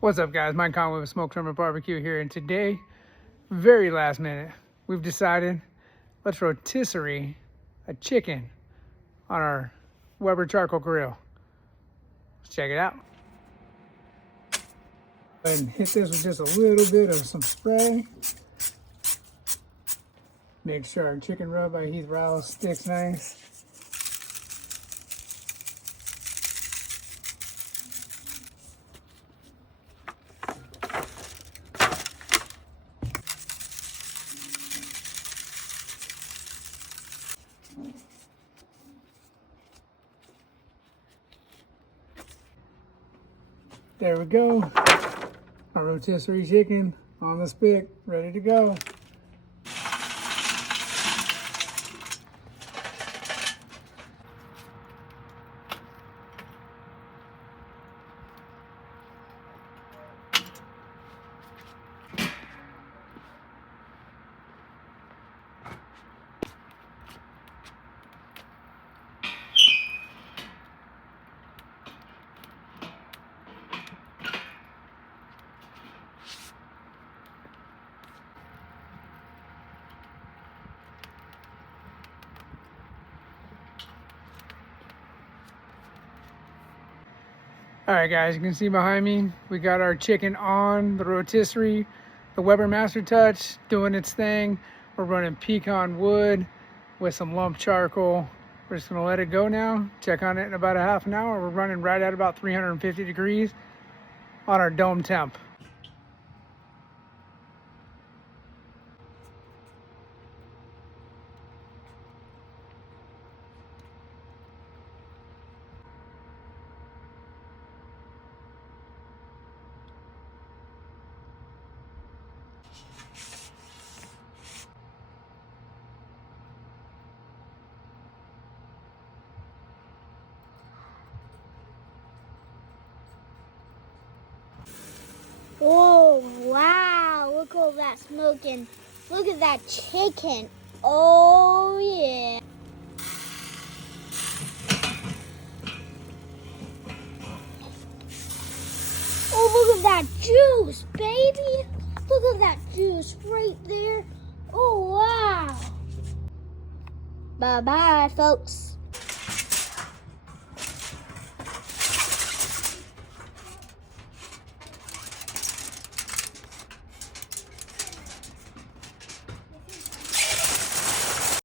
What's up, guys? Mike Conway with Smoke Terminal Barbecue here, and today, very last minute, we've decided let's rotisserie a chicken on our Weber charcoal grill. Let's check it out. Go ahead and hit this with just a little bit of some spray. Make sure our chicken rub by Heath Rowell sticks nice. There we go. Our rotisserie chicken on the spit, ready to go. All right, guys, you can see behind me, we got our chicken on the rotisserie, the Weber Master Touch doing its thing. We're running pecan wood with some lump charcoal. We're just gonna let it go now. Check on it in about a half an hour. We're running right at about 350 degrees on our dome temp. Oh, wow. Look at all that smoking. Look at that chicken. Oh, yeah. Oh, look at that juice, baby. Look at that juice right there. Oh, wow. Bye-bye, folks.